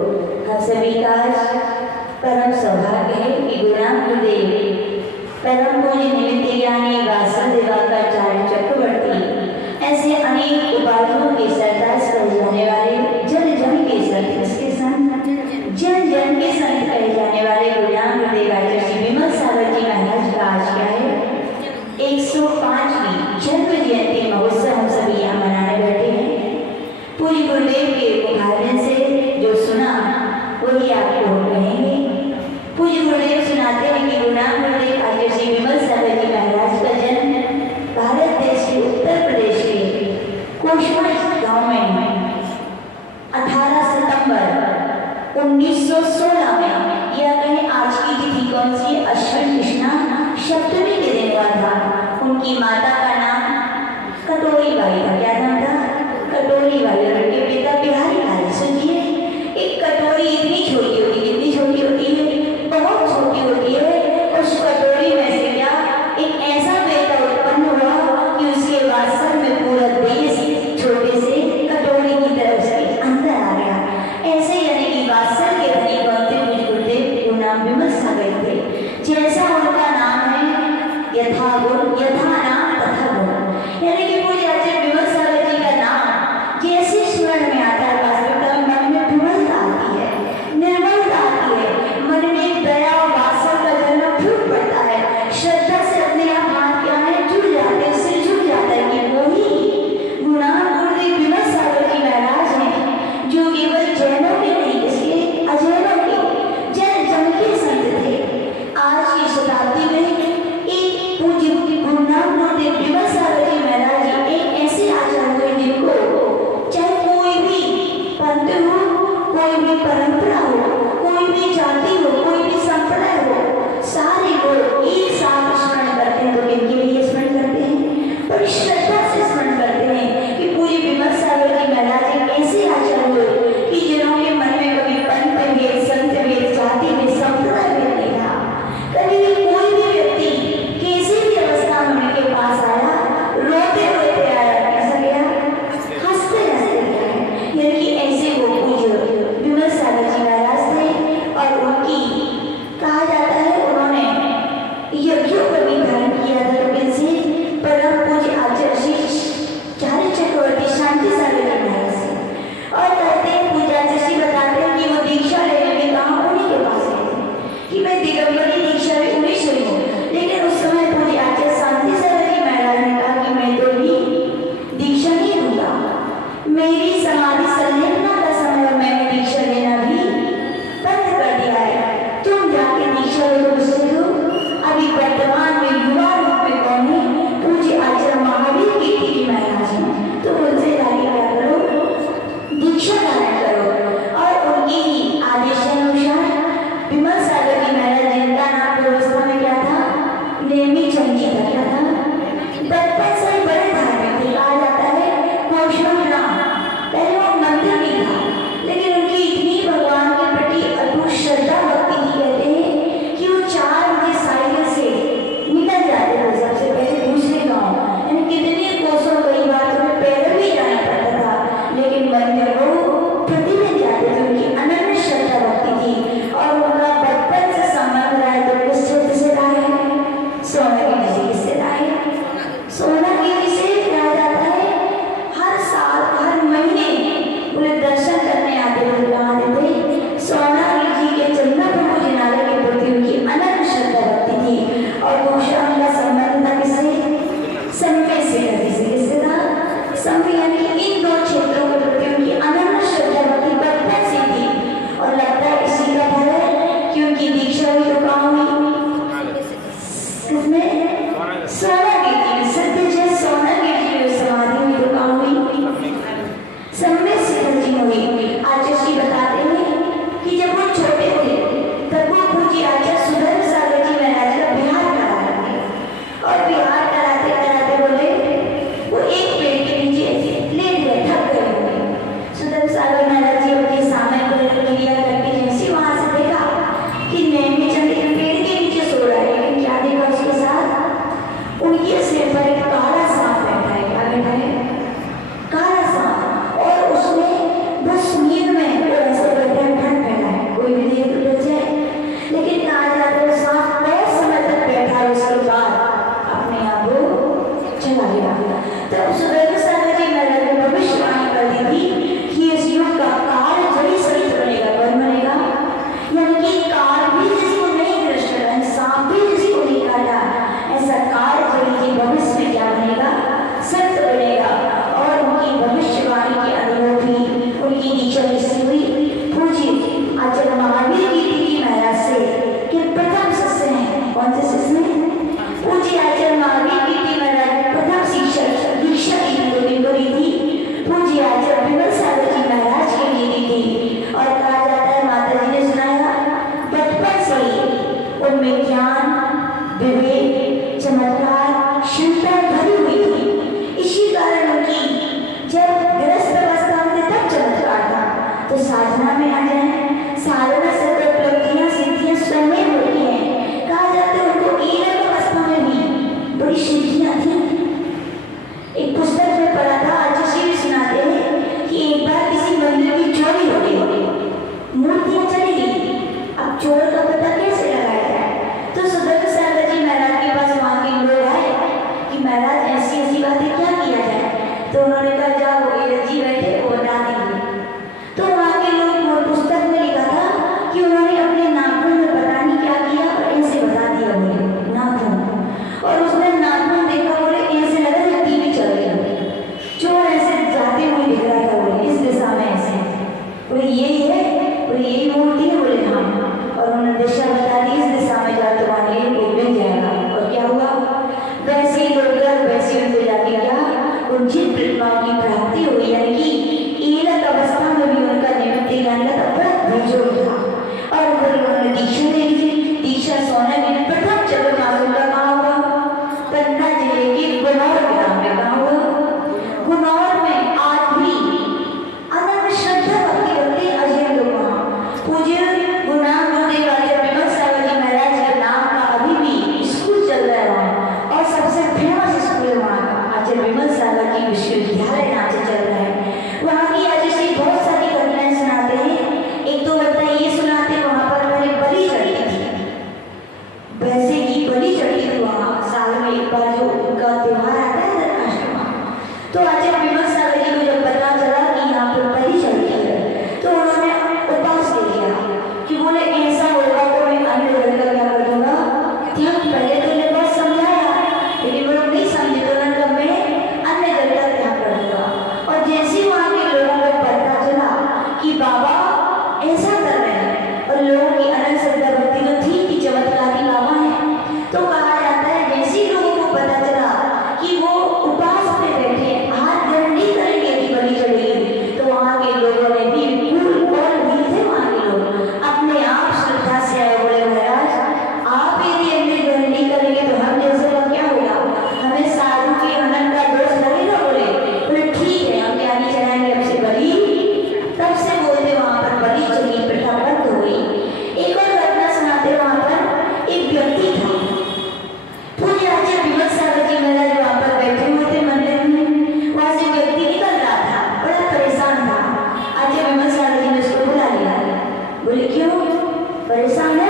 हम सभी का परम सौभाग्य है कि गुरुनाम गुरुदेव परम पूज्य निमित्त ज्ञानी वासव दिवाकराचार्य चक्रवर्ती ऐसे अनेक उपाधियों के सरदार कहे जाने वाले जन जन के संत किसके संत जन जन के संत कहे जाने वाले गुरुनाम गुरुदेव आचार्य श्री विमल सागर जी महाराज का आज क्या है 105वीं जन्म जयंती महोत्सव हम सभी यहाँ मनाने बैठे हैं। पूज्य गुरुदेव के मुखारबिंद से जो सुना वही आपको कहेंगे। पूज्य गुरुदेव सुनाते हैं कि गुरुनाम गुरुदेव आचार्य श्री विमल सागर जी महाराज का जन्म भारत देश के उत्तर प्रदेश के कोशमठ गांव में 18 सितंबर 1916 में, यह कहें आज की तिथि कौन सी, अश्विन कृष्णा सप्तमी के दिन हुआ था। उनकी माता का नाम कटोरी बाई था। क्या नाम था? कटोरी बाई। और उनके पिता बिहारी लाल। सुनिए, एक कटोरी इतनी छोटी होती, कितनी छोटी होती है, बहुत छोटी होती है। उस कटोरी में से क्या एक ऐसा बेटा उत्पन्न हुआ कि उसके वात्सल्य में पूरा देश छोटे से कटोरी की तरफ से अंदर आ गया। ऐसे यानी कि वात्सल्य के धनी कौन थे? पूज्य गुरुदेव गुरुनाम विमल सागर थे। जैसा उनका नाम है यथा गुण, यथा नाम तथा गुण, यानी कि पूज्य आचार्य विमल सागर जी का नाम जैसे स्मरण में आता है वास्तविकता में मन में विमलता आती है, निर्मलता आती है, मन में दया और वात्सल्य का जन्म फूट पड़ता है। श्रद्धा से अपने आप हाथ क्या है जुड़ जाते हैं, उससे जुड़ जाता है कि वो ही गुरुनाम गुरुदेव विमल सागर जी महाराज हैं जो केवल जैनों के नहीं, इसके अजैनों के जन जन के संत थे। आज की शताब्दी में एक पूज्य गुरुनाम गुरुदेव विमल सागर जी महाराज जी एक ऐसे आचार्य हुए जिनको चाहे कोई भी पंथ हो, कोई भी परंपरा हो, कोई भी जाति हो, कोई भी संप्रदाय हो, सारे लोग एक साथ स्मरण करते हैं। तो किनके लिए स्मरण करते हैं? बड़ी श्रद्धा से स्मरण करते हैं कि पूज्य विमल सागर जी महाराज एक ऐसे आचार्य हुए कि जिन्होंने मन में कभी पंथ भेद, संत भेद, जाति भेद, संप्रदाय भेद नहीं था। कभी भी कोई भी व्यक्ति किसी भी अवस्था में उनके पास आया, रोते रोते आया, कैसा गया? हंसते हंसते गया है। यानी कि ऐसे वो पूज्य विमल सागर जी महाराज थे। और उनकी कहा जाता है उन्होंने यज्ञों पर भी धारण किया था। तो इनसे परम पूज्य आचार्य श्री चार्य चक्रवर्ती शांति सागर जी महाराज से। और कहते हैं पूज्य आचार्य श्री बताते हैं कि वो दीक्षा लेने में कहा उन्हीं के पास गए थे कि मैं दिगंबरी दीक्षा भी उन्हीं से लूं। लेकिन उस समय पूज्य आचार्य शांति सागर जी महाराज ने कहा कि मैं तो भी दीक्षा नहीं दूंगा, मेरी समाधि संलेपना का समय और मैंने दीक्षा लेना भी बंद कर दिया है। तुम जाके दीक्षा लो, मुझसे लो। अभी वर्तमान में युवा रूप में कौन है? पूज्य आचार्य महावीर कीर्ति जी महाराज हैं। तो उनसे जाके क्या करो? दीक्षा धारण करो। और उनके ही आदेशानुसार विमल सागर जी महाराज जिनका नाम व्यवस्था में क्या था? नेमी चंदी था। क्या था? बचपन से ही बड़े धार्मिक थे। कहा जाता है कोशमठ राम, पहले वो मंदिर नहीं था, लेकिन उनकी इतनी भगवान के प्रति अटूट श्रद्धा भक्ति थी, कहते हैं कि वो 4 बजे साइकिल से निकल जाते थे सबसे पहले दूसरे गांव। यानी कितने कोसों कई बार तो पैदल भी जाना पड़ता था, लेकिन मंदिर वो प्रतिदिन जाते थे। उनकी अनन्य श्रद्धा उनमें ज्ञान, विवेक, चमत्कार, क्षमता भरी हुई थी। इसी कारण उनकी जब गृहस्थ अवस्था में तब चमत्कार था, तो साधना में आ जाए, साधना से तो उपलब्धियां सिद्धियां स्वयं होती हैं। कहा जाता है उनको ईरक अवस्था में भी बड़ी सिद्धियां थी। एक पुस्तक में पढ़ा था, आज भी सुनाते हैं कि एक बार किसी मंदिर की चोरी हो गई, मूर्तियां चली गई। अब चोर का पता कैसे लगाया जाए? तो सुदर्शन सागर जी महाराज के पास वहां के लोग आए कि महाराज ऐसी ऐसी बातें क्या किया जाए? तो उन्होंने कहा जाओ ईरक जी बैठे वो बता देंगे। तो वहां के लोग पुस्तक में लिखा था कि उन्होंने अपने नाखून में पता नहीं क्या किया और ऐसे बता दिया बोले नाखून, और उसने नाखून देखा बोले ऐसे लगा जब टीवी चल रही है, चोर ऐसे जाते हुए दिख रहा था बोले इस दिशा में ऐसे, बोले यही है, बोले यही मूर्ति है, बोले हाँ, और उन्होंने दिशा बता दी इस दिशा में जा तुम्हारे लिए वो मिल जाएगा। और क्या हुआ? वैसे ही लोग वैसे उनको जाके क्या उचित प्रतिमाओं की प्राप्ति हुई, यानी कि ईरक अवस्था में भी उनका निवृत्ति ज्ञान का अपराध बेजोड़ था। और फिर उन्होंने दीक्षा ले ली। दीक्षा सोने में प्रथम जगह मासूम का कहाँ हुआ? पन्ना जिले के गुनौर ग्राम में। कहाँ हुआ? गुनौर में आज भी अनन्य श्रद्धा भक्ति करते अजय लोग वहाँ पूज्य गुरुनाम गुरुदेव आचार्य विमल सागर जी महाराज के नाम का अभी भी स्कूल चल रहा है वहाँ, और सबसे फेमस स्कूल है वहाँ का आचार्य विमल सागर जी विश्वविद्यालय नाम से चल रहा है। वहाँ की आज से बहुत सारी घटनाएं सुनाते हैं। एक तो घटना ये सुनाते हैं, वहाँ पर मैंने बलि चढ़ी थी, वैसे की बलि चढ़ी थी वहाँ साल में एक बार जो उनका त्योहार आता है जन्माष्टमी। तो आचार्य विमल सागर जी को जब पता चला कि यहाँ पर बलि चढ़ी है, तो उन्होंने उपास ले लिया कि बोले ऐसा होगा तो मैं अन्य जल का क्या कर दूंगा त्याग। पहले तो उन्हें बहुत समझाया, लेकिन वो लोग नहीं समझे, तो उन्होंने कहा मैं अन्य जल का त्याग कर दूंगा। और जैसे वहाँ के लोगों को पता चला कि बाबा ऐसा कर रहे हैं, और लोगों की अनंत श्रद्धा भक्ति तो थी कि चमत्कारी बाबा है, तो कहा जाता है जैसे ही लोगों को पता चला कि वो उपास में बैठे हाथ ग्रहण नहीं करेंगे कि बलि चढ़ेगी, तो वहाँ के लोगों ने भी बिल्कुल और भी थे वहाँ के लोग अपने आप श्रद्धा से आए, बोले महाराज आप यदि अपने ग्रहण नहीं करेंगे तो हम जैसे का क्या होगा? हमें साधु के हनन का दोष लगेगा। बोले ठीक है, हम क्या नहीं चढ़ाएंगे हमसे बलि। तब से बोलते वहाँ पर बलि चली, प्रथा बंद हो गई। एक और घटना सुनाते, वहाँ पर एक व्यक्ति था, पूज्य आचार्य विमल सागर जी महाराज वहाँ पर बैठे हुए थे मंदिर में। वहाँ से व्यक्ति निकल रहा था, बड़ा परेशान था। आचार्य विमल सागर जी ने उसको बुला लिया, बोले क्यों परेशान है?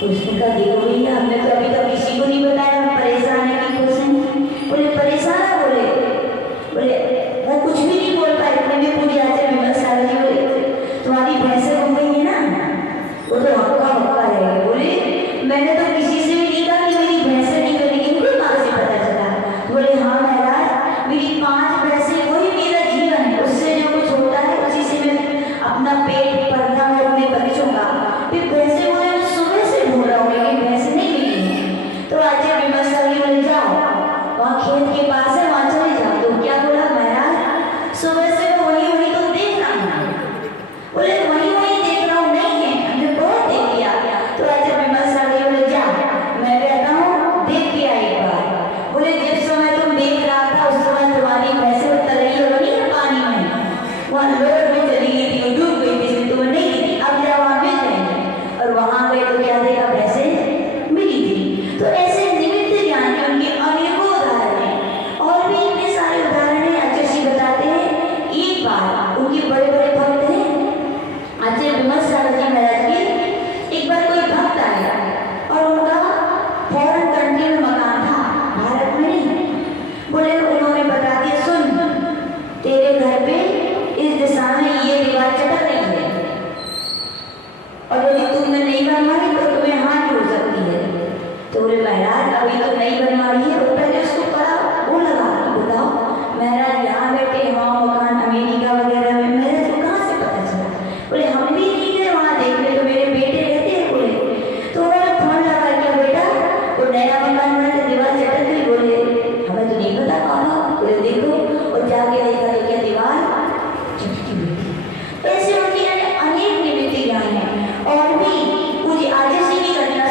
तो उसने कहा देखो भैया हमने तो अभी तक किसी को नहीं बताया हम परेशान है कि खुश हैं। बोले परेशान है? बोले वो कुछ भी नहीं बोल पाए। इतने में पूज्य आचार्य विमल सागर जी बोले तुम्हारी भैंसें घूम गई है ना, वो तो हक्का हक्का रहेगी। बोले मैंने तो किसी से भी नहीं कहा कि मेरी भैंसें नहीं करेगी, मुझे कहाँ से पता चला? बोले हाँ महाराज मेरी 5 भैंसें, वही मेरा जीवन है, उससे जो कुछ होता है उसी से मैं अपना पेट भरता हूँ अपने बच्चों का। फिर भैंसें बोले मैं सुबह से ढूंढ रहा हूँ लेकिन भैंसें नहीं मिली हैं। तो आचार्य विमल सागर जी बोले जाओ वहाँ खेत के पास है वहाँ चले जाओ। तो क्या बोला महाराज सुबह से वही वही तो देख रहा हूँ। बोले वही वही देख रहा हूँ, नहीं है हमने बहुत देख लिया। तो आचार्य विमल सागर जी बोले जा मैं कहता हूँ देख लिया एक बार। बोले जिस समय तुम देख रहा था उस समय तुम्हारी भैंसें उतर रही है पानी में, वहाँ लोड में चली गई थी, डूब गई थी, तुम्हें नहीं दिखी। अब जाओ वहाँ मिल जाएंगे। और वहाँ गए तो क्या देखा? भैंसें मिली थी। तो ऐसे निमित्त ज्ञान के उनके अनेकों उदाहरण हैं, और भी इतने सारे उदाहरण हैं। आचार्य जी बताते हैं एक बार उनके बड़े बड़े भक्त हैं आचार्य विमल सागर जी महाराज के। एक बार कोई भक्त आया और उनका फॉरेन कंट्री में मकान था, भारत में नहीं। बोले उन्होंने बता दिया सुन तेरे घर पे इस दिशा में ये दीवार चटक रही है, और यदि तुमने नहीं बनवाई तो तुम्हें हाथ टूट सकती है। तो बोले महाराज अभी तो नहीं बनवाई है। और पहले उसको पड़ा वो लगा कि बताओ महाराज यहाँ बैठे वहाँ मकान अमेरिका वगैरह में, महाराज को कहाँ से पता चला? बोले हम भी नहीं गए वहाँ देखने, तो मेरे बेटे रहते हैं। बोले तो उन्होंने फोन लगा क्या बेटा वो नया मकान बना दीवार चटक गई? बोले हमें तो नहीं पता कौन। बोले देखो, और जाके देखा तो क्या दीवार चटकी हुई थी। ऐसे उनकी अनेक निमित्त ज्ञान है। और भी पूज्य आचार्य जी की घटना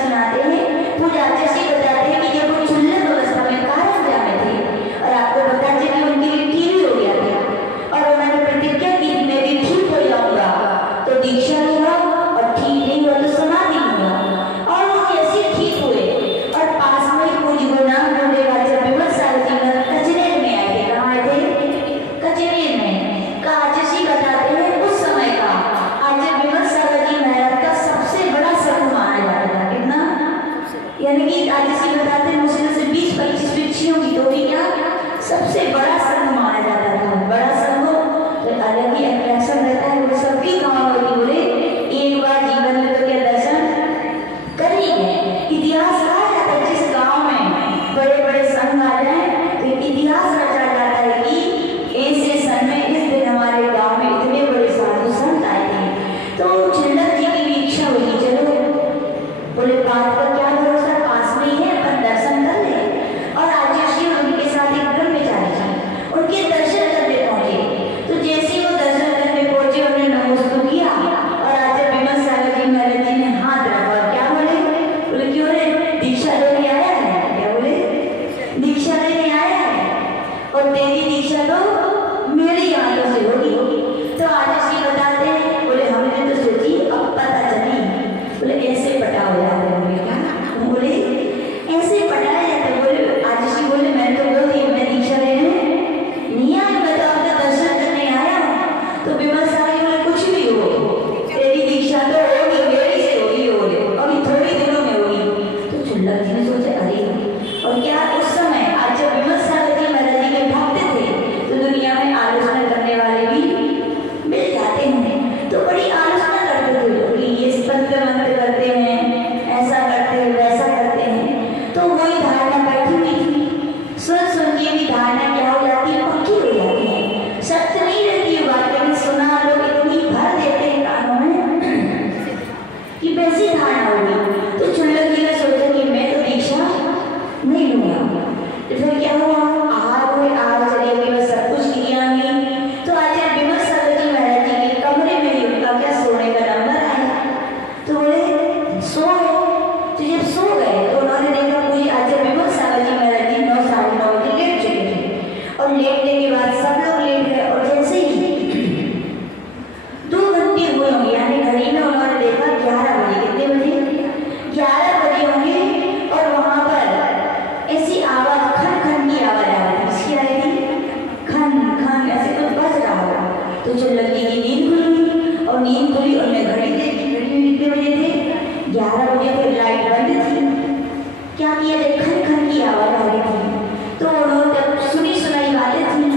क्या किया जाए, खन खन की आवाज आ रही थी। तो उन्होंने जब सुनी सुनाई बातें थी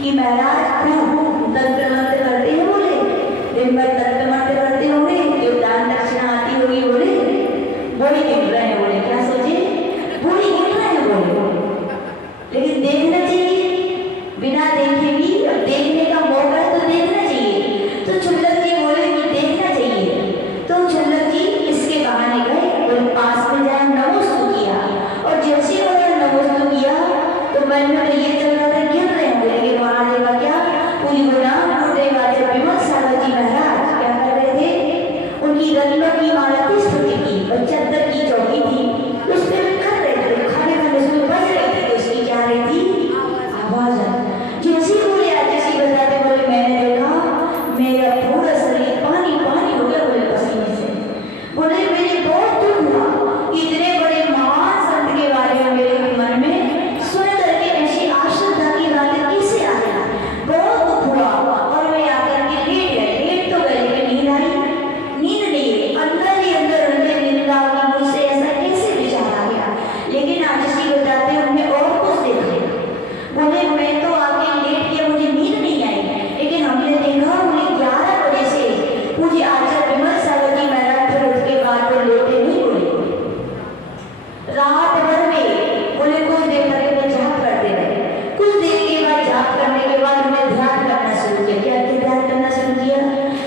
कि महाराज खूब तंत्र मंत्र करते हैं बोले, दिन भर तंत्र मंत्र करते होंगे, जो दान दक्षिणा आती होगी बोले, बूढ़ी गिर रहे हैं बोले, क्या सोचे बूढ़ी गिर रहे हैं बोले, लेकिन देखना चाहिए, बिना देखे भी अब देखने का मौका है तो देखना चाहिए। तो चुल्लक जी बोले कि देखना चाहिए। तो चुल्लक जी इसके बहाने गए, बोले पास में जाए, नमोस्तु किया, और जैसे ही उन्होंने नमोस्तु किया तो मन में ये चल रहा था गिर रहे हैं, लेकिन वहां देखा क्या, पूरी गुलाम टूटे वाले विमल सागर जी महाराज क्या कर रहे थे, उनकी रत्नों की माला की स्तुति की और चद्दर की चौकी थी उस पर कर रहे थे, खाने खाने उसमें बज रही थी, उसकी क्या रही थी आवाज। जैसे ही बोले जैसे बताते बोले मैंने देखा मेरा पूरा शरीर पानी पानी हो गया बोले पसीने से, बोले मेरे बहुत दुख हुआ, इतने बड़े महान संत के बारे में मेरे मन में सुन करके ऐसी आश्रद्धा की बातें कैसे आ गया, बहुत दुख हुआ और मैं आकर के लेट गए, लेट तो गए लेकिन नींद आई, नींद नहीं, अंदर ही अंदर उनके निंदा की मुझसे ऐसा कैसे विचार आ गया। लेकिन आज जी बताते उनने और कुछ देखा, बोले मैं तो आके लेट गया, मुझे नींद नहीं आई, लेकिन हमने देखा उन्हें 11 बजे से मुझे आचार्य विमल सागर जी महाराज फिर उसके बाद तो लेटे नहीं बोले, रात भर में बोले कुछ देर तक में जाप करते रहे, कुछ देर के बाद जाप करने के बाद उन्हें ध्यान करना शुरू किया। क्या ध्यान करना शुरू किया,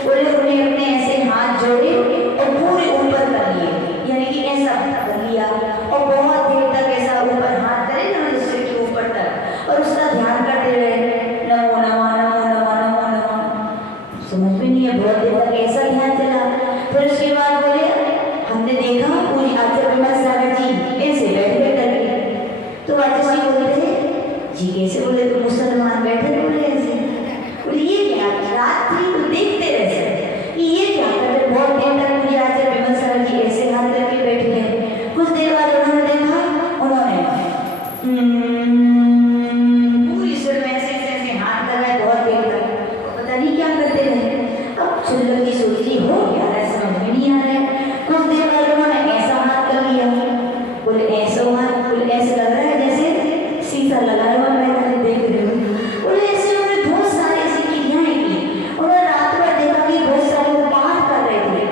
बोले उन्हें अपने ऐसे हाथ जोड़े और पूरे ऊपर कर लिए, यानी कि ऐसा कर लिया और बहुत देर तक ऐसा ऊपर हाथ करे ना दूसरे के ऊपर तक, और उसका ध्यान करते रहे, नमो नमः नमो नमः नमो नमः, समझ में नहीं है, बहुत देर तक ऐसा ध्यान चला। फिर उसके बाद बोले हमने देखा पूरी आचार्य विमल सागर जी ऐसे बैठे करके, तो आचार्य जी बोलते जी कैसे, बोले तो मुसलमान बैठे बोले ऐसे, बोले ये क्या रात थी तो देखते रहे कि ये क्या कर रहे, बहुत देर तक मुझे आचार्य विमल सागर जी ऐसे हाथ करके बैठे हैं। कुछ देर बाद उन्होंने देखा, उन्होंने पूरी सुर में ऐसे ऐसे हाथ लगाए बहुत देर तक, पता नहीं क्या करते रहे। अब चुल्लक जी सोच रही हो क्या रहा है, समझ में नहीं आ रहा है। कुछ देर बाद उन्होंने ऐसा हाथ कर लिया, बोले ऐसा हाथ, बोले ऐसे लग रहा है जैसे शीशा लगा हुआ मैं देख रही हूँ, बोले ऐसे उन्होंने बहुत सारी ऐसी क्रियाएं की, उन्होंने रात भर देखा कि बहुत सारे वो पाठ कर रहे थे,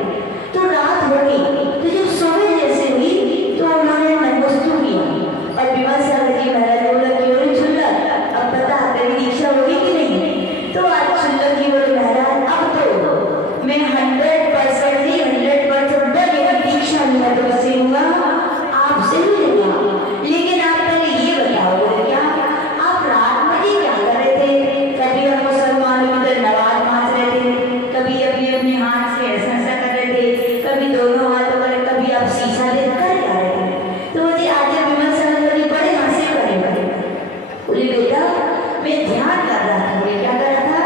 तो रात हो गई, तो जब सुबह जैसे हुई तो उन्होंने नमोस्तु किया और विमल सागर जी महाराज बोला कि बोले चुल्लक अब बता तेरी दीक्षा होगी कि नहीं। तो आज चुल्लक जी बोले महाराज अब तो मैं 100% ही 100% दीक्षा लिया तो उससे हुआ आपसे ही लूंगा, लेकिन आप पहले ये बताओ बोले क्या आप रात में ही क्या कर रहे थे, कभी हम मुसलमान इधर नमाज मांग रहे थे, कभी अभी अपने हाथ से ऐसा ऐसा कर रहे थे, कभी दोनों हाथों कर, कभी आप शीशा देख कर जा रहे थे। तो मुझे आज विमल सागर जी बड़े हंसे पड़े, बोले बेटा मैं ध्यान कर रहा था, बोले क्या कर रहा था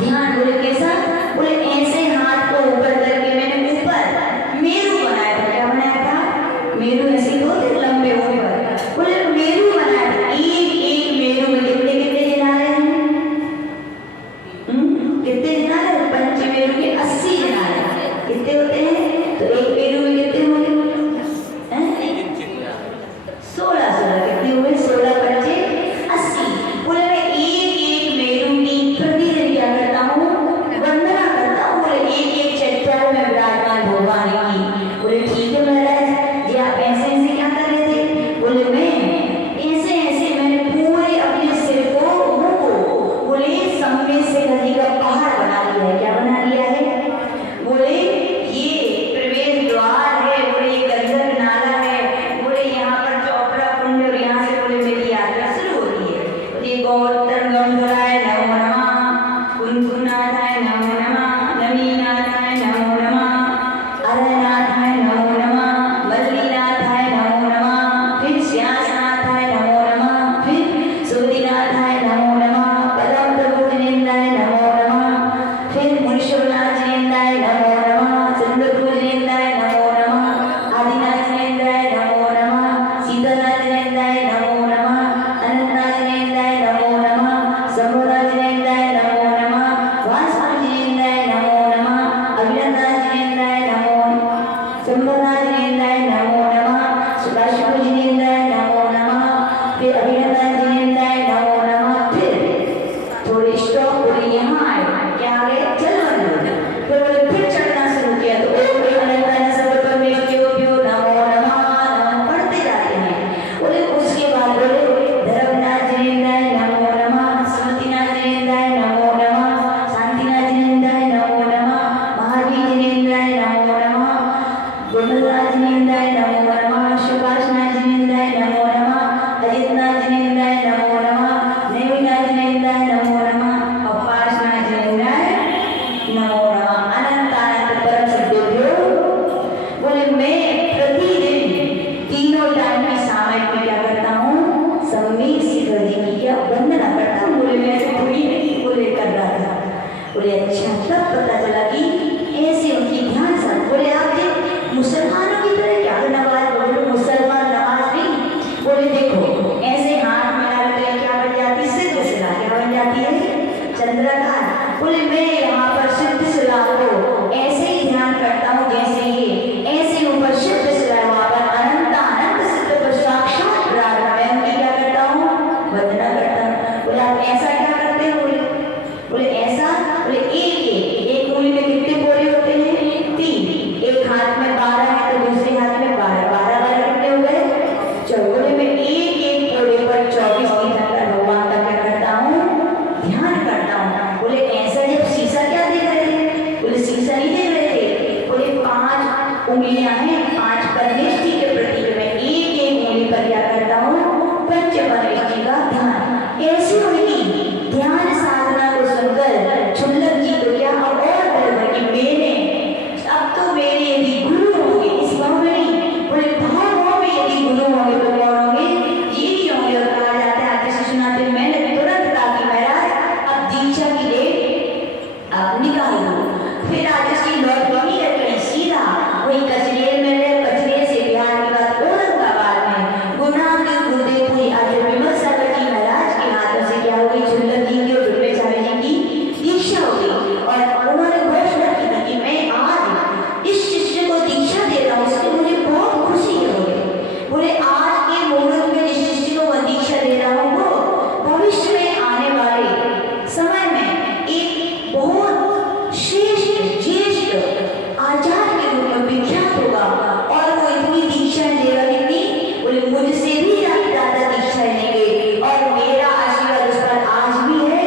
ध्यान, बोले कैसा, बोले ऐसे हाथ को ऊपर करके मैंने ऊपर मेरू बनाया था, क्या बनाया था मेरू, ऐसे दो लंबे ऊपर, बोले मेरू बनाया था, एक मेरू में कितने कितने जनाले हैं, कितने जनाले, पंच मेरू के 80 जनाले कितने होते हैं, तो एक मेरू में कितने होंगे 16 कितने हुए, 16 पंचे 80। बोले मैं एक मेरू की प्रतिदिन क्या करता हूँ वंदना करता हूँ, बोले एक चट्टान में विराजमान भगवान की। बोले ठीक है महाराज जी आप ऐसे ऐसे क्या कर रहे थे, बोले मैं ऐसे ऐसे मैंने पूरे अपने सिर को मुंह को बोले सम्मे से नदी का पहाड़ बना लिया है। क्या बना लिया है, बोले ये प्रवेश द्वार उंगलियां हैं 5 परमेष्टि के प्रतीक में, एक एक उंगली पर क्या करता हूँ, पंच परमेष्टि का ध्यान। ऐसी उनकी ध्यान साधना को सुनकर क्षुल्लक जी को क्या और बराबर कि मेरे अब तो मेरे यदि गुरु होंगे इस भावनी बोले भावों में यदि गुरु होंगे तो कौन होंगे, यही होंगे। और कहा जाता है आगे से सुनाते मैंने तुरंत कहा कि महाराज अब दीक्षा की डेट आप निकाल दो। फिर आज की लौट नहीं रखी, सीधा वही कचरे में रहे, कचरे से बिहार के बाद औरंगाबाद में गुरुदेव पूरी आज विमल सागर जी महाराज के हाथों से क्या होगी, क्षुल्लक जी की और दुर्गाचार्य जी की दीक्षा होगी। और उन्होंने घोषणा की थी कि मैं आज इस शिष्य को दीक्षा दे रहा हूँ, उससे मुझे बहुत खुशी होगी। बोले आज के मुहूर्त में जिस शिष्य को मैं दीक्षा दे रहा हूँ वो भविष्य में आने वाले समय में एक बहुत श्रेष्ठ ज्येष्ठ आचार्य के रूप में विख्यात होगा। और वो इतनी दीक्षा देगा कितनी, बोले मुझसे भी ज्यादा दीक्षा लेंगे। और मेरा आशीर्वाद उस पर आज भी है,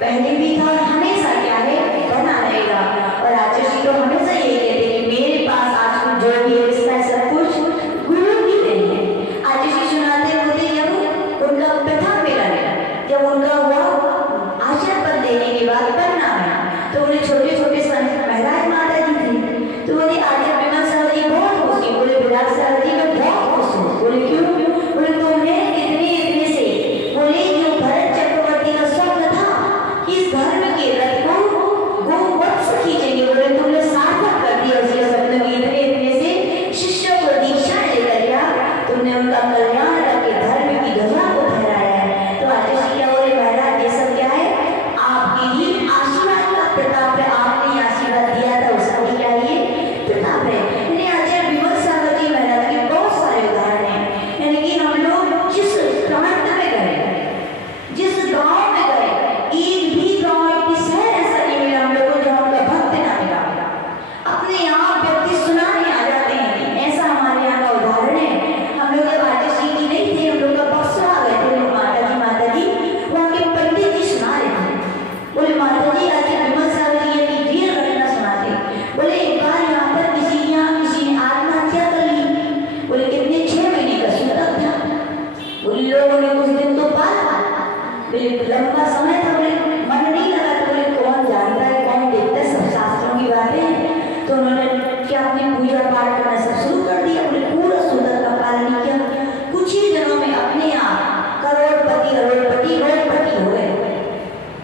पहले भी था और हमेशा क्या है, बना रहेगा। और आचार्य जी तो हमेशा यही कहते हैं कि मेरे पास आज कुछ जो भी है इसका सब कुछ गुरु भी नहीं है। आचार्य जी सुनाते होते जब उनका प्रथम मिलन, जब उनका हुआ आचार्य पद लेने के बाद बनना है, तो उन्हें छोटे छोटे संत महाराज माता जी थे, तो बोले आचार्य विमल साहब जी बहुत खुश थी। बोले विराट साहब जी मैं बहुत खुश हूँ। बोले क्यों, बोले तुम्हें इतने से, बोले जो भरत चक्रवर्ती का स्वप्न था कि इस धर्म के रथ को गोवत्स खींचेंगे, बोले तुमने सार्थक कर दिया उसके सपने में। इतने से शिष्यों को दीक्षा देकर क्या तुमने उनका कल्याण करके धर्म की ध्वजा को फहराया है। तो आचार्य जी क्या बोले, महाराज ये सब क्या है, आपके ही आशीर्वाद का प्रताप है, आपने आशीर्वाद दिया था उसका भी क्या ये प्रताप है। यानी आचार्य विमल सागर जी महाराज के बहुत सारे उदाहरण हैं। यानी कि हम लोग जिस प्रांत में गए, जिस गांव में गए, एक भी गांव एक शहर ऐसा नहीं मिला हम लोग को जहाँ उनका भक्त ना मिला। अपने आप व्यक्ति सुनाने आ जाते हैं, ऐसा हमारे यहाँ का उदाहरण है। हम लोग जब आचार्य जी की नहीं थे, हम लोग का बक्सर आ गए थे, माता जी वहाँ के पंडित जी सुना रहे थे। बोले माता जी आचार्य विमल सागर जी ये रियल घटना सुनाते। बोले एक बार यहाँ पर किसी ने आत्महत्या कर ली। बोले कितने, 6 महीने का सूतक था। बोले लोगों ने कुछ दिन तो पाला, बोले लंबा समय था, बोले मन नहीं लगा। तो बोले कौन जानता है कौन देखता है, सब शास्त्रों की बातें हैं। तो उन्होंने क्या अपनी पूजा पाठ करना सब शुरू कर दिया। बोले पूरा सूतक का पालन किया। कुछ ही दिनों में अपने आप करोड़पति हो गए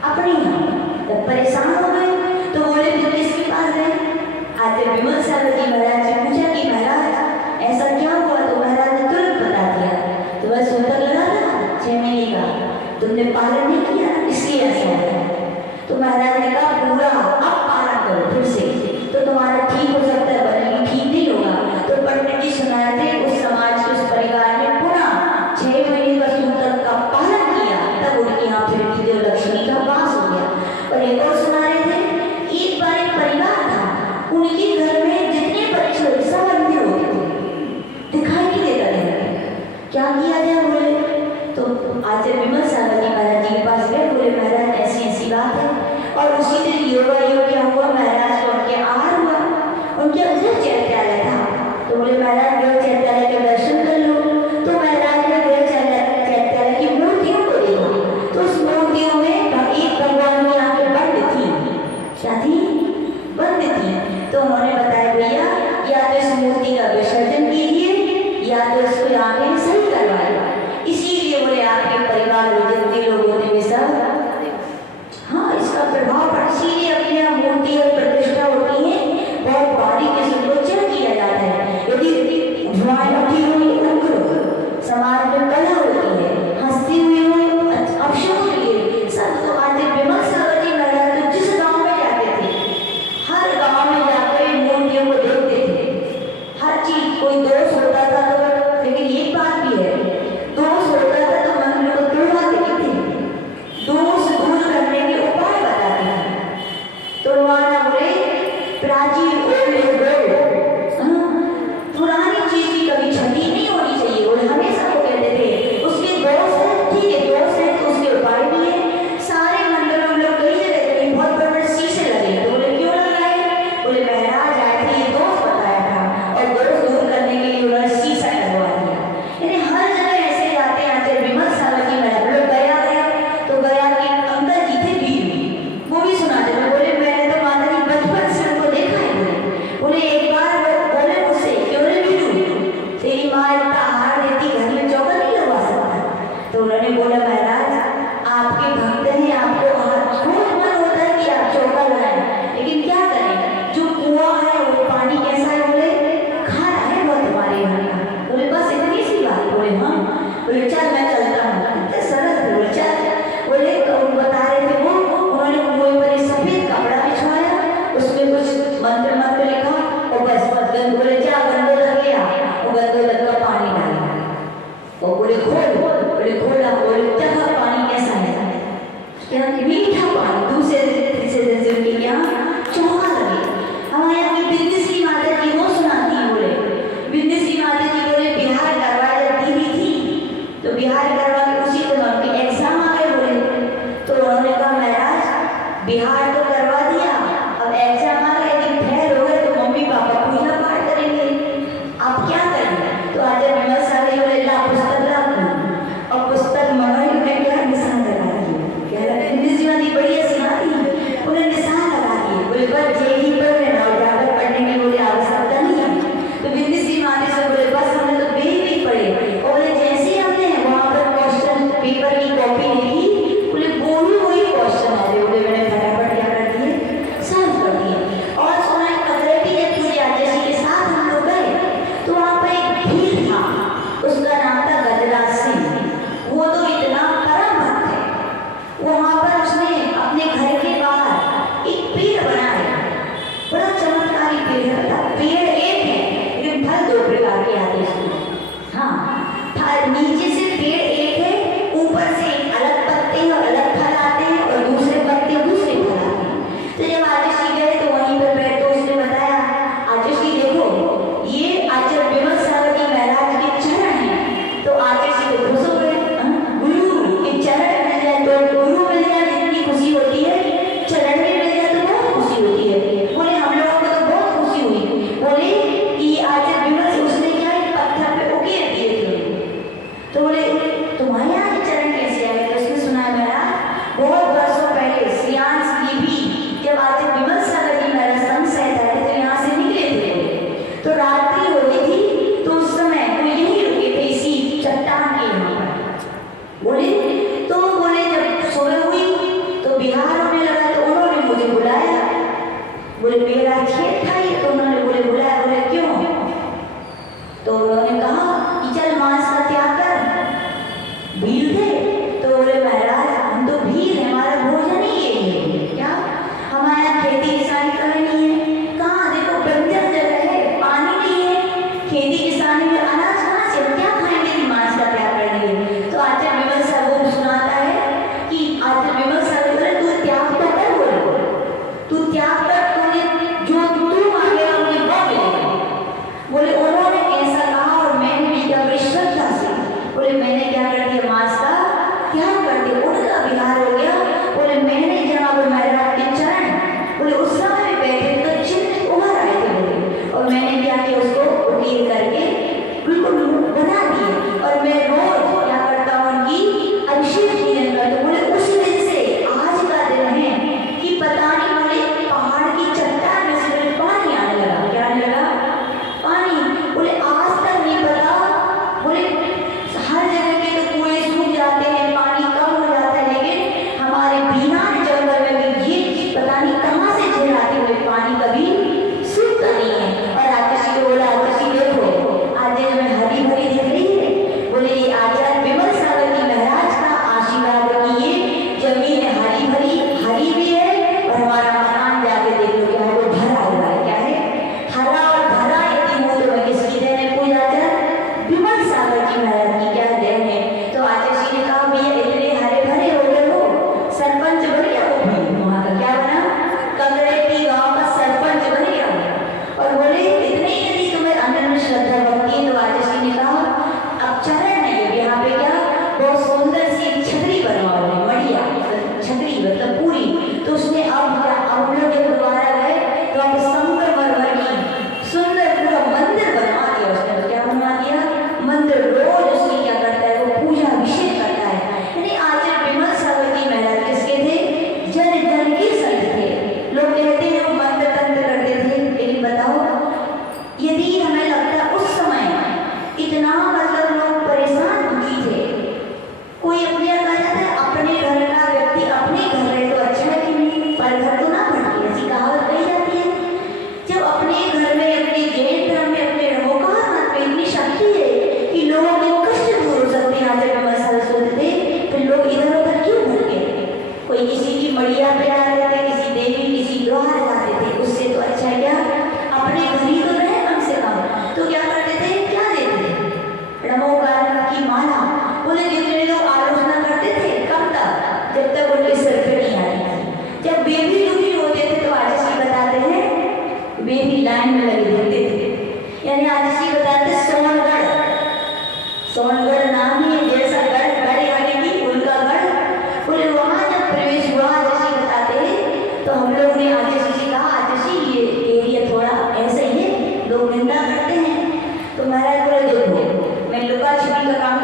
अपने यहाँ। जब परेशान हो गए तो बोले फिर किसके पास गए, आचार्य विमल सागर जी महाराज से पूछा कि महाराज ऐसा क्या हुआ, तो महाराज ने तुरंत बता दिया। तो वह सूतक लगा था 6 महीने का, तुमने पालन नहीं किया इसलिए ऐसा है। तो महाराज ने कहा पूरा अब पालन करो फिर से, तो तुम्हारा ठीक हो सकता है, बल्कि ठीक नहीं होगा। तो पंडित जी सुनाते उस समाज के उस परिवार ने पुनः 6 महीने का सूतक का पालन किया, तब उनके यहाँ फिर देव लक्ष्मी का वास हो गया। और एक और सुना रहे थे, एक बार एक परिवार था, उनके घर में जितने बच्चे होते सब अंधे होते थे, दिखाई नहीं देता था। क्या किया जाए, बोले तो आचार्य विमल सागर जी महाराज जी के पास गए। बोले महाराज ऐसी ऐसी बात है। और उसी दिन योगा योग क्या हुआ, महाराज को उनके आहार हुआ, उनके अंदर चैत्यालय था। तो बोले महाराज गृह चैत्यालय के दर्शन कर लो। तो महाराज ने गृह चैत्यालय की मूर्तियों को देखा, तो उस मूर्तियों में एक भगवान की आंखें बंद थी। क्या थी, बंद थी। तो उन्होंने बताया भैया या तो इस मूर्ति का विसर्जन कीजिए या तो इसको आंखें सही करवाइए। इसीलिए बोले आपके परिवार में जितने लोग होते वे सब, हाँ इसका प्रभाव पड़, इसीलिए अपने यहाँ मूर्ति और प्रतिष्ठा होती है, बहुत बारीकी से उनको चेक किया जाता है। यदि धुआं उठी हुई उग्र समाज में कला होती है, हंसती हुई हो अवश्य लिए सब। तो आचार्य विमल सागर जी महाराज तो जिस गांव में जाते थे, हर गांव में जाकर मूर्तियों को देखते थे। हर चीज कोई दोष होता था तो, लेकिन एक बात भी है, दोष होता था तो मंदिर को तोड़वा देते थे, दोष दूर करने के उपाय बताते थे। तोड़वाना बोले प्राचीन ओल्ड इज गोल्ड, पुरानी चीज की कभी क्षति नहीं होनी चाहिए। बोले हमेशा वो कहते थे उसके दोष है, ठीक है दोष है तो उसके उपाय भी है। सारे मंदिरों में लोग कई जगह बहुत बड़े शीशे लगे। तो बोले क्यों लगाए, बोले महाराज आए थे ये दोष बताया पेड़ था, पेड़ एक है लेकिन फल दो प्रकार के आते हैं उसमें। हाँ, नीचे से पेड़ एक है, ऊपर से अलग पत्ते और अलग फल आते हैं और दूसरे पत्ते दूसरे फल आते हैं। तो जब आचार्य गए तो वहीं पर बैठ तो उसने बताया, आचार्य देखो ये आचार्य विमल सागर जी महाराज के चरण हैं। तो आचार्य को खुश हो गए, गुरु के चरण मिल जाए तो गुरु मिल जाए जितनी खुशी होती है, चरण में मिल जाए तो बहुत खुशी होती है। बोले हम लोगों को तो बहुत खुशी हुई। बोले कि आचार्य विमल से उसने क्या पत्थर पे उकेर दिए थे। तो बोले तुम्हारे यहाँ चरण कैसे आए? तो उसने सुना है महाराज बहुत वर्षों पहले श्रियांश की भी जब आचार्य विमल सागर जी महाराज संशय थे तो यहाँ से निकले थे, तो रात्रि हो गई थी तो उस समय वो यहीं रुके थे इसी चट्टान के यहाँ पर। बोले जब सुबह हुई तो बिहार होने लगा तो उन्होंने मुझे बुलाया। बोले मेरा खेत था ये, तो उन्होंने बुलाया। बोले क्यों? तो उन्होंने कहा कि चल मांस का त्याग कर, भील थे। तो बोले महाराज हम तो भील, हमारा भोजन ही ये है। क्या हमारे यहाँ खेती किसानी करनी है? कहाँ देखो बंजर जगह है, पानी नहीं है, खेती किसानी में अनाज कहाँ से, क्या खाएंगे कि मांस का त्याग करेंगे? तो आचार्य विमल सागर को सुनाता है कि आचार्य विमल सागर बोले तू त्याग तो कर, तू त्याग कर, तूने जो तू मांगेगा मुझे वो मिलेगा। बोले उन्होंने ऐसा कहा और मैंने भी क्या बड़ी श्रद्धा से बोले मैंने क्या कर दिया, मांस का त्याग कर दिया, उनका विहार हो गया। बोले मैंने जनाब महाराज के चरण बोले उस समय बैठे तो चिन्ह उभर आए थे बोले, और मैंने क्या किया उसको उकीर करके बिल्कुल बना दिए और मैं रोज क्या करता हूँ उनकी अभिषेक पूजन करता हूँ। बोले उस दिन से आज का दिन है कि पता नहीं बोले पहाड़ की चट्टान में से पानी आने लगा। क्या आने लगा? पानी। बोले आज तक नहीं पता, बोले हर जगह के तो कुएं सूख जाते हैं, पानी कम हो जाता है, लेकिन हमारे बिना जंगल में भी ये पता नहीं कहाँ से झील आती है, पानी कभी सूखता नहीं है। और आकाशी को बोला आकाशी देखो आज हमें हरी भरी दिख रही है। बोले ये आचार्य विमल सागर जी महाराज का आशीर्वाद है कि ये जमीन हरी भरी हरी भी है और हमारा मकान जाके देख लो क्या है वो भरा हुआ है। क्या है? हरा और भरा। यदि हो तो किसकी देन है? कोई आचार्य विमल सागर जी महाराज की क्या देन है? तो आचार्य जी ने कहा भैया इतने हरे भरे हो गए हो, सरपंच बन गया वो भी वहाँ का, क्या बना? कमरेटी गांव का सरपंच बन गया। और बोले इतने यदि तुम्हें अंदर में श्रद्धा भक्ति है तो आचार्य जी ने कहा अब चरण नहीं, यहाँ पे क्या बहुत सुंदर सी एक छतरी बनवाओ, बढ़िया छतरी मतलब पूरी। तो उसने अब क्या अब लोग जब दोबारा गए तो अब संगमरमर की सुंदर पूरा मंदिर बनवा दिया उसने। तो क्या बनवा दिया? मंदिर। रोज उसकी क्या करता है वो पूजा अभिषेक करता है। यानी आचार्य विमल सागर जी महाराज किसके थे? जन जन के संत थे। लोग कहते हैं वो मंत्र तंत्र करते थे, लेकिन बताओ यदि हमें लगता है उस समय इतना मतलब लोग परेशान दुखी थे, कोई अपने यहाँ कहा जाता है अपने घर का व्यक्ति अपने घर रहे तो अच्छा है कि नहीं, पर घर तो ना भटके, ऐसी कहावत कही जाती है। जब अपने घर में अपने जैन धर्म में अपने रहोकार में इतनी शक्ति है कि लोगों के कष्ट दूर हो सकते हैं, आचार्य विमल सागर सोचते थे, फिर लोग इधर उधर क्यों भटके? कोई किसी की मड़िया पे आ रहे थे, किसी देवी किसी द्वार जाते थे, उससे तो अच्छा है क्या अपने घर ही तो रहे कम से कम। तो क्या करते थे? क्या देते थे? रमोकार की माला। बोले जितने लोग आलोचना करते थे कब तक? जब तक उनके सिर पे नहीं आती थी। जब वे भी दुखी होते थे तो आचार्य बताते हैं वे भी लाइन में लगे रहते थे। यानी आचार्य बताते सोनगढ़ नाम ही है, जैसा गढ़ यानी कि उनका गढ़। बोले वहाँ जब प्रवेश हुआ आचार्य बताते हैं तो हम लोग ने आचार्य से कहा आचार्य ये एरिया थोड़ा ऐसा ही है, लोग निंदा करते हैं। तो महाराज बोले देखो मैं लुका छिपी का काम